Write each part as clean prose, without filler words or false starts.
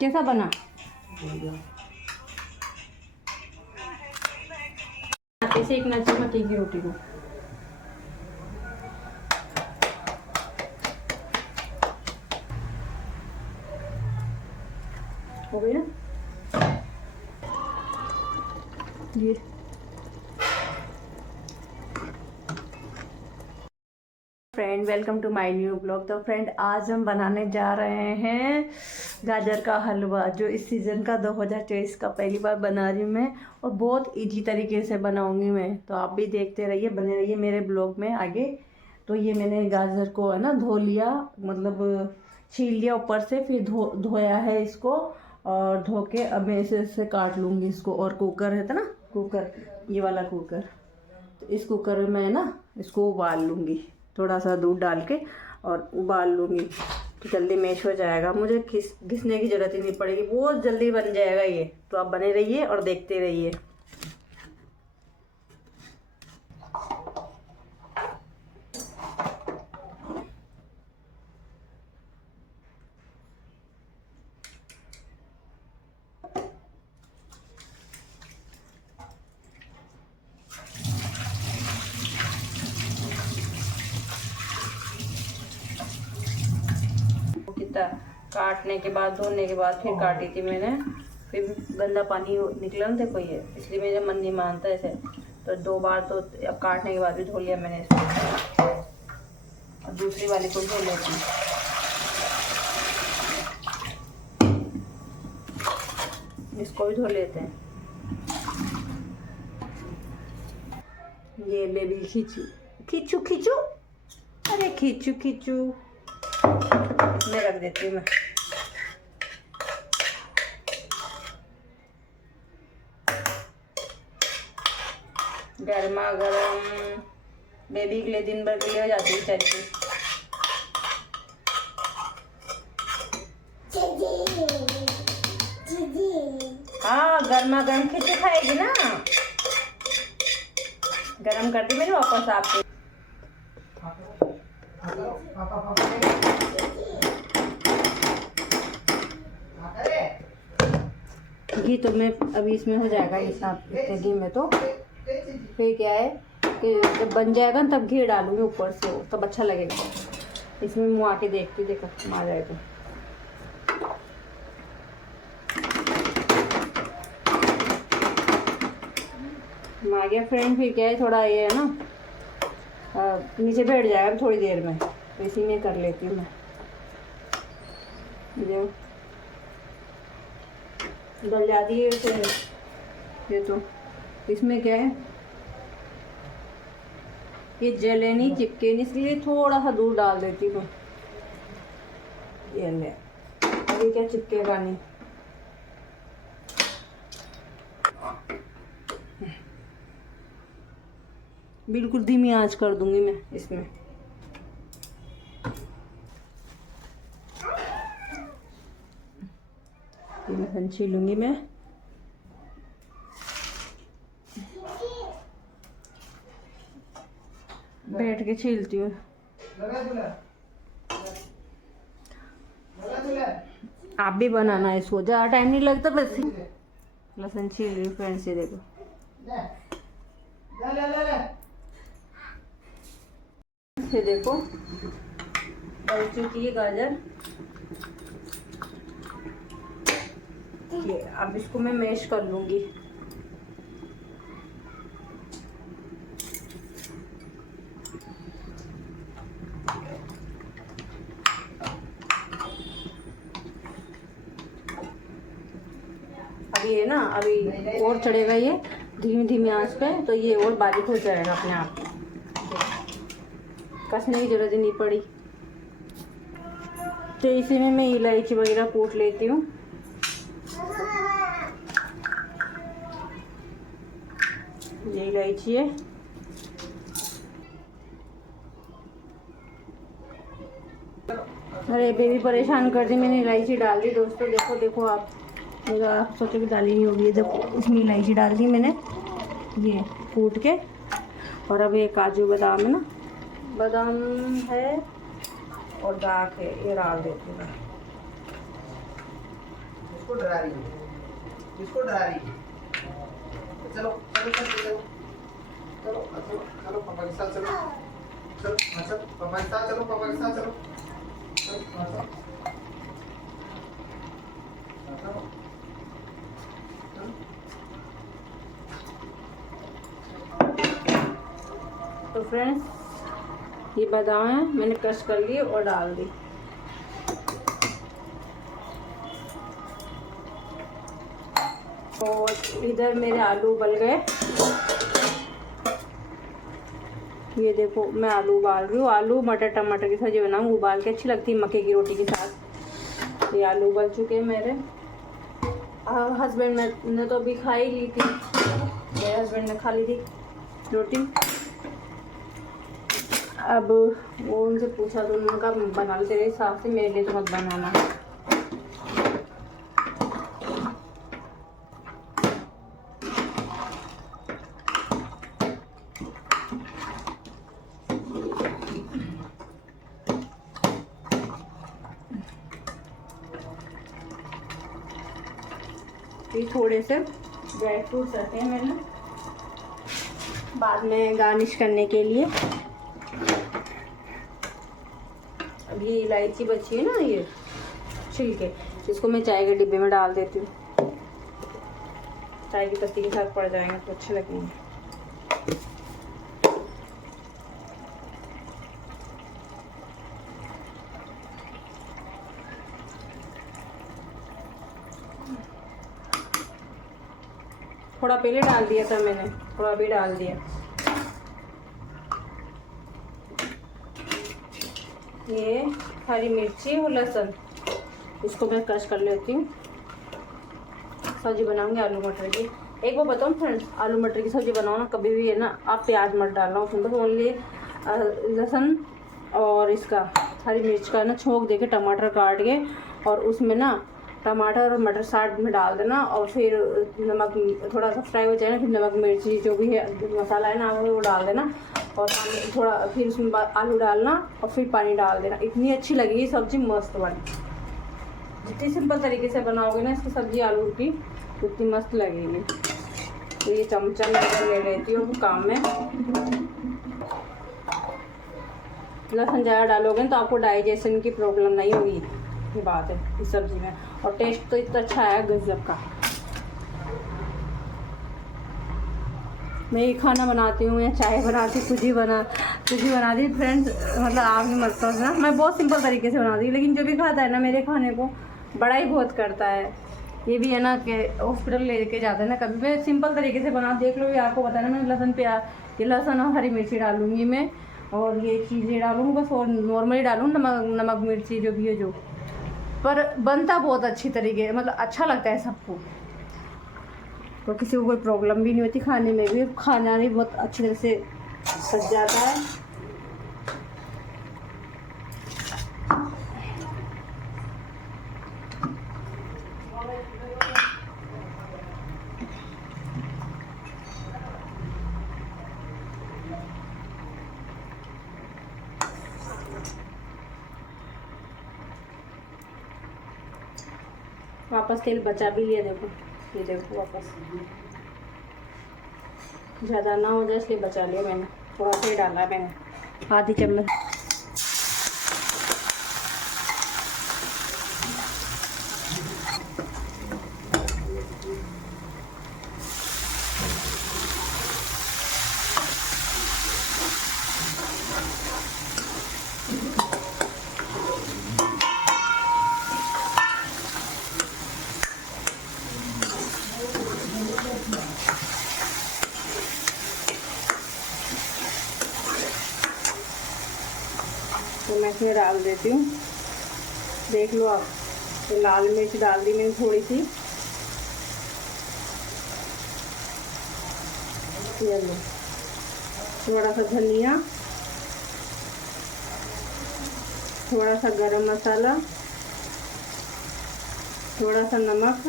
कैसा बना? सेकना चाहिए मक्के की रोटी को। हो गया ये। Friend welcome to my new blog. तो फ्रेंड आज हम बनाने जा रहे हैं गाजर का हलवा, जो इस सीज़न का 2023 का पहली बार बना रही हूँ मैं, और बहुत इजी तरीके से बनाऊंगी मैं। तो आप भी देखते रहिए, बने रहिए मेरे ब्लॉग में आगे। तो ये मैंने गाजर को है ना धो लिया, मतलब छील लिया ऊपर से, फिर धोया है इसको, और धो के अब मैं इसे काट लूँगी इसको। और कुकर है ना, कुकर, ये वाला कुकर, तो इस कुकर में मैं ना इसको उबाल लूँगी, थोड़ा सा दूध डाल के और उबाल लूँगी, तो जल्दी मैश हो जाएगा। मुझे घिसने की ज़रूरत ही नहीं पड़ेगी, बहुत जल्दी बन जाएगा ये। तो आप बने रहिए और देखते रहिए। काटने के बाद, धोने के बाद फिर काटी थी मैंने, फिर गंदा पानी निकला ना, देखो ये, इसलिए मेरा मन नहीं मानता ऐसे। तो 2 बार तो अब काटने के बाद भी धो लिया मैंने इसको, और दूसरी वाली को धो लेती हूँ। इसको भी धो लेते हैं। ये बेबी खींचू खींचू खींचू, अरे खींचू खींचू, मैं रख देती हूँ मैं। गर्मा गर्म बेबी के लिए, दिन भर के लिए हो जाती है चलती। हाँ, गर्मा गर्म खिचड़ी खाएगी ना, गरम करती मेरी वापस आपको। घी तो मैं अभी इसमें हो जाएगा ये साथ, इतने घी में तो फिर क्या है कि जब बन जाएगा ना तब घी डालूंगी ऊपर से, तब अच्छा लगेगा। इसमें मुँह आके देखती, देखो आ जाए तो। आ गया फ्रेंड। फिर क्या है, थोड़ा ये है ना नीचे बैठ जाएगा थोड़ी देर में, तो इसी में कर लेती हूँ मैं। जो डल जाती है उसे, ये तो इसमें क्या है, ये जले नहीं, चिपके नहीं, इसलिए थोड़ा सा दूध डाल देती हूँ। ये ले, अभी क्या चिपकेगा नहीं। बिल्कुल धीमी आंच कर दूंगी मैं इसमें। लहसुन छीलूंगी मैं, बैठ के छीलती हूँ। आप भी बनाना इसको, ज़्यादा टाइम नहीं लगता, बस लहसुन छील रही हूँ फ्रेंड्स, ये देखो। ये देखो डल चुकी है गाजर। ये अब इसको मैं मैश कर लूंगी। अभी ये ना, अभी और चढ़ेगा ये धीमी धीमी आंच पे, तो ये और बारीक हो जाएगा अपने आप। कसने की जरूरत ही नहीं पड़ी। तो इसी में मैं इलायची वगैरह कूट लेती हूँ। ये इलायची है, अरे बेबी परेशान कर दी, मैंने इलायची डाल दी दोस्तों। देखो देखो आप, मेरा आप सोचो कि डाली नहीं होगी। देखो इसमें इलायची डाल दी मैंने, ये कूट के। और अब ये काजू बादाम है ना, बादाम है और दाख है, ये डाल देती हूँ। किसको डरा रही है? किसको डरा रही है? चलो चलो चलो चलो चलो चलो चलो पापा के साथ चलो चलो चलो पापा के साथ चलो पापा के साथ चलो चलो चलो तो फ्रेंड्स ये बादाम है, मैंने क्रश कर लिए और डाल दी। और इधर मेरे आलू उबल गए। ये देखो मैं आलू उबाल रही हूँ। आलू मटर टमाटर की सब्जी बनाऊँ, उबाल के अच्छी लगती है मक्के की रोटी के साथ। ये आलू उबल चुके हैं मेरे। हस्बैंड ने तो अभी खा ही ली थी, मेरे हस्बैंड ने खा ली थी रोटी। अब वो उनसे पूछा तो उन्होंने कहा बना लो तेरे हिसाब से, मेरे लिए तो मत बनाना। ये थोड़े से ड्राई फ्रूट्स रखे हैं मैंने बाद में गार्निश करने के लिए। अब ये इलायची बची है ना, ये छिलके, इसको मैं चाय के डिब्बे में डाल देती हूँ। चाय की पत्ती के साथ पड़ जाएंगे तो अच्छे लगेंगे। थोड़ा पहले डाल दिया था मैंने, थोड़ा भी डाल दिया। ये हरी मिर्ची और लहसुन, इसको मैं क्रश कर लेती हूँ। सब्जी बनाऊंगी आलू मटर की। एक वो बताऊँ फ्रेंड्स, आलू मटर की सब्जी बनाओ ना कभी भी, है ना, आप प्याज मत डालना उसमें, बस ओनली लहसुन और इसका हरी मिर्च का ना छोंक देके टमाटर काट के और उसमें ना टमाटर और मटर साथ में डाल देना। और फिर नमक थोड़ा सा फ्राई हो जाए ना, फिर नमक मिर्ची जो भी है मसाला है ना वो डाल देना और पानी थोड़ा, फिर उसमें आलू डालना और फिर पानी डाल देना। इतनी अच्छी लगेगी सब्जी, मस्त बनी। जितनी सिंपल तरीके से बनाओगे ना इसकी सब्जी आलू की, उतनी मस्त लगेगी। तो ये चमचा मैं ले लेती हूँ काम में। लहसुन ज़्यादा डालोगे तो आपको डाइजेशन की प्रॉब्लम नहीं होगी, ये बात है इस सब्जी में। और टेस्ट तो इतना अच्छा है गजब का। मैं ये खाना बनाती हूँ या चाय बनाती हूँ, कुछ ही बनाती हूँ फ्रेंड्स, मतलब आप नहीं मत सोचना, मैं बहुत सिंपल तरीके से बनाती हूँ। लेकिन जो भी खाता है ना मेरे खाने को बड़ा ही बहुत करता है। ये भी है ना कि हॉस्पिटल लेके जाते हैं ना कभी, मैं सिंपल तरीके से बना, देख लो ये आपको पता है ना। मैं लहसुन प्याज, ये लहसुन और हरी मिर्ची डालूंगी मैं, और ये चीज़ें डालूँगी बस, और नॉर्मली डालूँ नमक मिर्ची जो भी है जो, पर बनता बहुत अच्छी तरीके, मतलब अच्छा लगता है सबको, तो किसी को कोई प्रॉब्लम भी नहीं होती खाने में भी। खाना भी बहुत अच्छी तरह से सज जाता है। वापस तेल बचा भी लिया, देखो ये देखो वापस ज़्यादा ना हो जाए इसलिए बचा लिया मैंने। थोड़ा सा ही डाला है मैंने, आधी चम्मच। तो मैं इसमें डाल देती हूँ, देख लो आप। तो लाल मिर्च डाल दी मैंने थोड़ी सी, ये लो थोड़ा सा धनिया, थोड़ा सा गरम मसाला, थोड़ा सा नमक,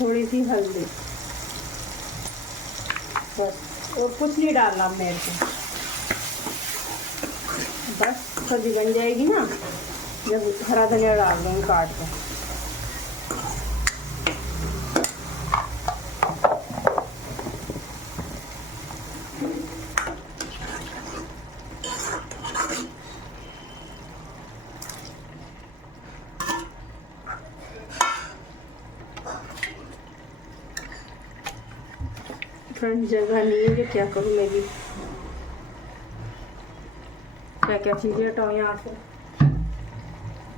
थोड़ी सी हल्दी, बस और कुछ नहीं डालना मेरे को। बस सब्जी बन जाएगी ना, जब हरा धनिया डाल देंगे काट के। फ्रेंड जगह नहीं है, जो क्या करूँ मैं भी, क्या क्या चीज़ें हटाऊँ यहाँ से।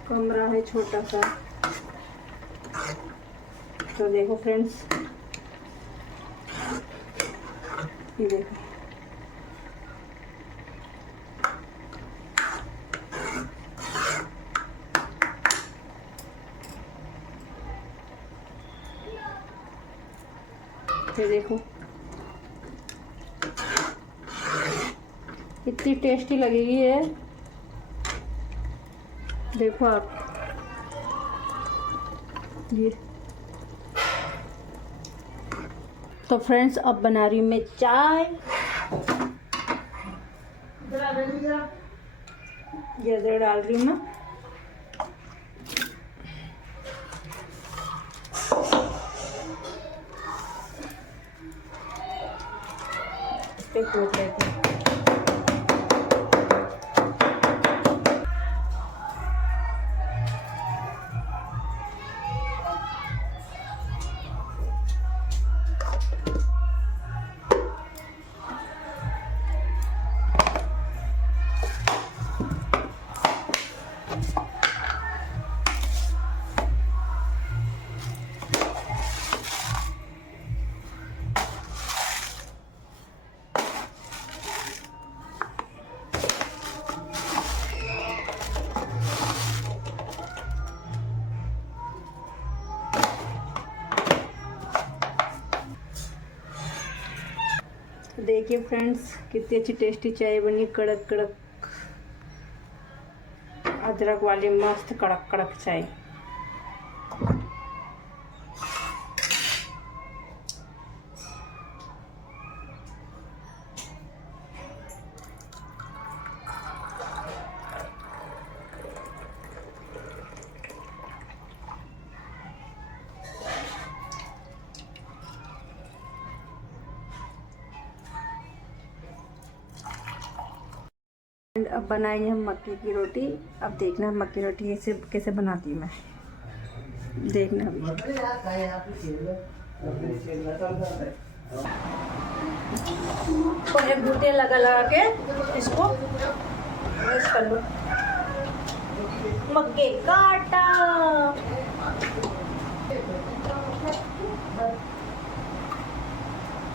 कमरा है छोटा सा। तो देखो फ्रेंड्स, ये देखो, ये देखो इतनी टेस्टी लगेगी ये, देखो आप ये। तो फ्रेंड्स अब बना रही हूँ मैं चाय। ये अदरक डाल रही हूँ मैं। इस पे कूट लेती हूँ। देखिए फ्रेंड्स कितनी अच्छी टेस्टी चाय बनी, कड़क कड़क अदरक वाली मस्त कड़क कड़क चाय। अब बनाएंगे हम मक्के की रोटी। अब देखना मक्के की रोटी कैसे कैसे बनाती हूँ मैं, देखना अभी। पहले बूटे लगा लगा के इसको मिक्स कर लो। मक्के का आटा,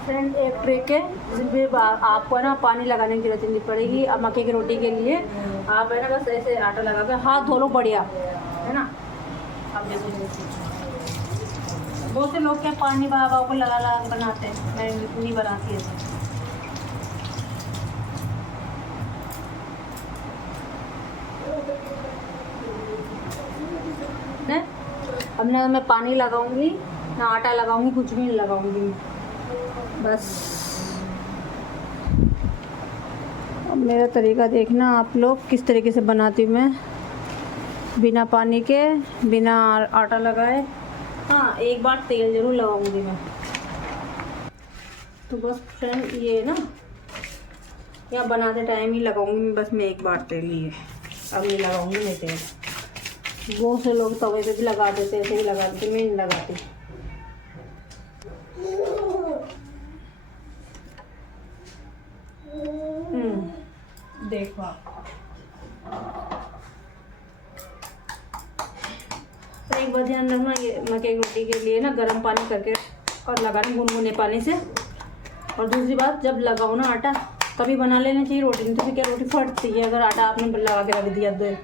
फ्रेंड एक ट्रिक है जिसमें आपको ना पानी लगाने की जरूरत नहीं पड़ेगी। अब मक्के की रोटी के लिए आप है ना बस ऐसे आटा लगा के हाथ धो लो बढ़िया, है ना। अब देखो बहुत से लोग क्या पानी बाबा को लगा लगा के बनाते हैं, मैं नहीं बनाती ऐसे। अब ना मैं पानी लगाऊंगी ना आटा लगाऊंगी, कुछ भी नहीं लगाऊंगी बस। अब मेरा तरीका देखना आप लोग किस तरीके से बनाती हूँ मैं, बिना पानी के, बिना आटा लगाए। हाँ एक बार तेल ज़रूर लगाऊंगी मैं। तो बस फ्रेंड ये ना या बनाते टाइम ही लगाऊंगी बस मैं एक बार तेल, ही अब नहीं लगाऊंगी मैं तेल। बहुत से लोग तवे पे भी लगा देते, ऐसे भी लगा देते, मैं नहीं लगाती। देखो आप एक बार ध्यान रखना, ये मक्के की रोटी के लिए ना गर्म पानी करके और लगाना गुनगुने पानी से। और दूसरी बात, जब लगाओ ना आटा तभी बना लेना चाहिए रोटी, नहीं तो फिर क्या रोटी फटती है अगर आटा आपने लगा के रख दिया तो।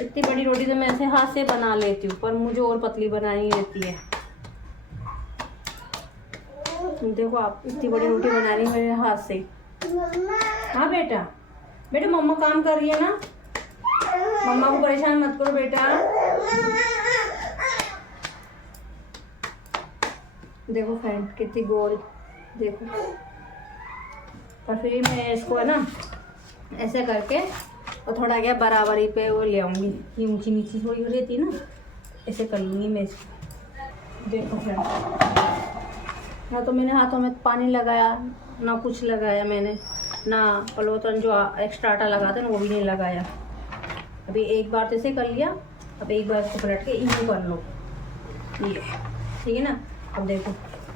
इतनी बड़ी रोटी तो मैं ऐसे हाथ से बना लेती हूँ, पर मुझे और पतली बनानी रहती है। देखो आप, इतनी बड़ी रोटी बना रही है मेरे हाथ से। हाँ बेटा, बेटा मम्मा काम कर रही है ना, मम्मा को परेशान मत करो बेटा। देखो फ्रेंड कितनी गोल, देखो। और फिर मैं इसको है ना ऐसे करके और थोड़ा क्या बराबरी पे वो ले आऊँगी, ये ऊंची नीची थोड़ी हो रहती है ना, ऐसे कर लूँगी मैं इसको। देखो फ्रेंड, ना तो मैंने हाथों में पानी लगाया, ना कुछ लगाया मैंने, ना पलोतन जो एक्स्ट्रा आटा लगाता है ना वो भी नहीं लगाया। अभी एक बार तो ऐसे कर लिया, अब एक बार इसको पलट के यूँ कर लो, ये ठीक है ना। अब देखो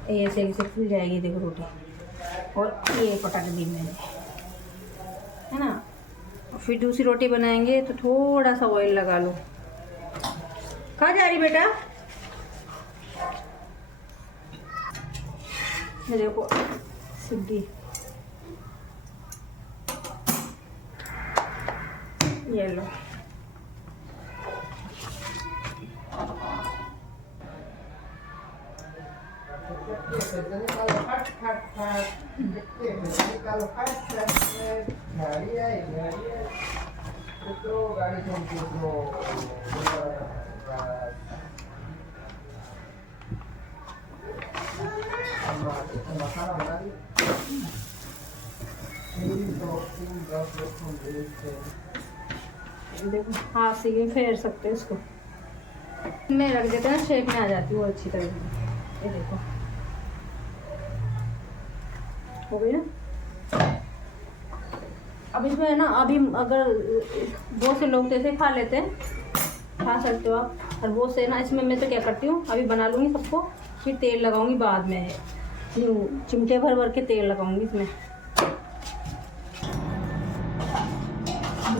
ये ऐसे ऐसे खुल जाएगी, देखो रोटी। और ये पटक दी मैंने, है ना। फिर दूसरी रोटी बनाएंगे तो थोड़ा सा ऑयल लगा लो। कहाँ जा रही बेटा? ये देखो सीधी, ये लो। देखो हाथ से भी फेर सकते हैं इसको, मैं रख देते हैं ना, शेप में आ जाती है वो अच्छी तरह से। ये देखो हो गई ना। अब इसमें है ना, अभी अगर बहुत से लोग तो ऐसे खा लेते हैं, खा सकते हो आप, और वो से ना इसमें मैं तो क्या करती हूँ, अभी बना लूँगी सबको, फिर तेल लगाऊंगी बाद में, यूँ चिमटे भर भर के तेल लगाऊंगी इसमें।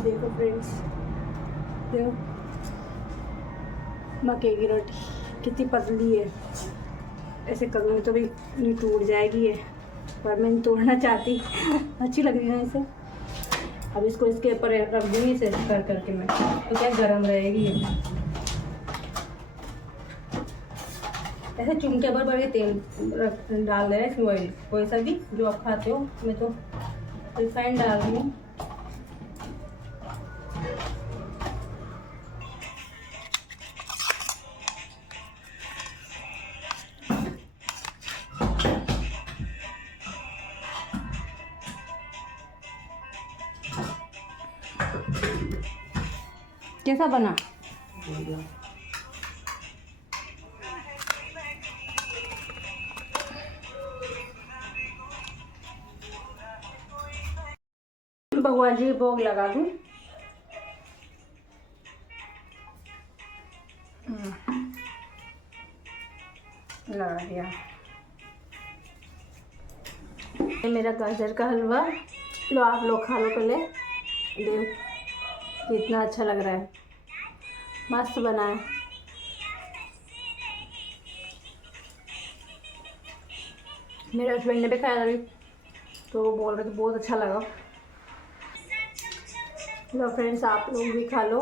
देखो फ्रेंड्स, देखो मक्के की रोटी कितनी पतली है, ऐसे करूँगी तो भी नहीं टूट जाएगी ये, पर मैं नहीं तोड़ना चाहती। अच्छी लग रही है इसे। अब इसको इसके ऊपर रख दूँगी इसे कर करके मैं, तो क्या गर्म रहेगी ये। ऐसे चुमके भर भर के तेल डाल दे रहे हैं, ऑयल कोई सा भी जो आप खाते हो। मैं तो रिफाइंड डाल रही हूँ। कैसा बना? भगवान जी भोग लगा दूं। लगा दिया। ये मेरा गाजर का हलवा, लो आप लोग खा लो पहले। देख कितना अच्छा लग रहा है, मस्त बना है। मेरे हस्बैंड ने भी खाया अभी, तो वो बोल रहे थे बहुत अच्छा लगा। लो फ्रेंड्स आप लोग भी खा लो।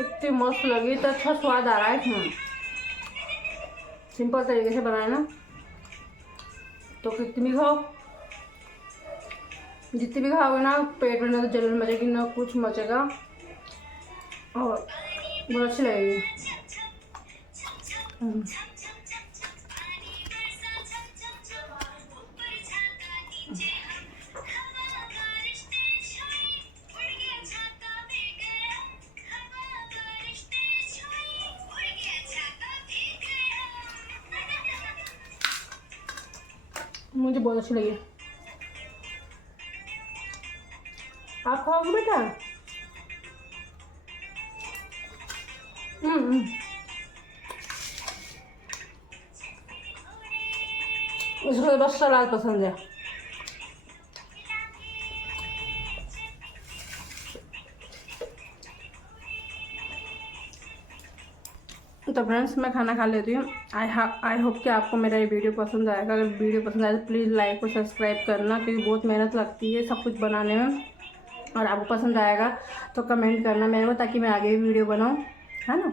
इतनी मस्त लगी, तो अच्छा स्वाद आ रहा है इसमें। सिंपल तरीके से बनाए ना, तो कितनी भी खाओ, जितनी भी खाओगे ना, पेट में ना तो जलन मचेगी ना कुछ मचेगा, और बहुत अच्छी लगेगी। मुझे बहुत अच्छी लगी। आप खाओगे बेटा? इसको बस सलाद पसंद है। तो फ्रेंड्स मैं खाना खा लेती हूँ। आई होप कि आपको मेरा ये वीडियो पसंद आएगा। अगर वीडियो पसंद आए तो प्लीज़ लाइक और सब्सक्राइब करना, क्योंकि बहुत मेहनत लगती है सब कुछ बनाने में। और आपको पसंद आएगा तो कमेंट करना मेरे को, ताकि मैं आगे भी वीडियो बनाऊँ, है ना।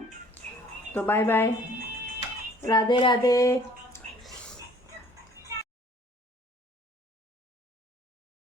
तो बाय बाय, राधे राधे।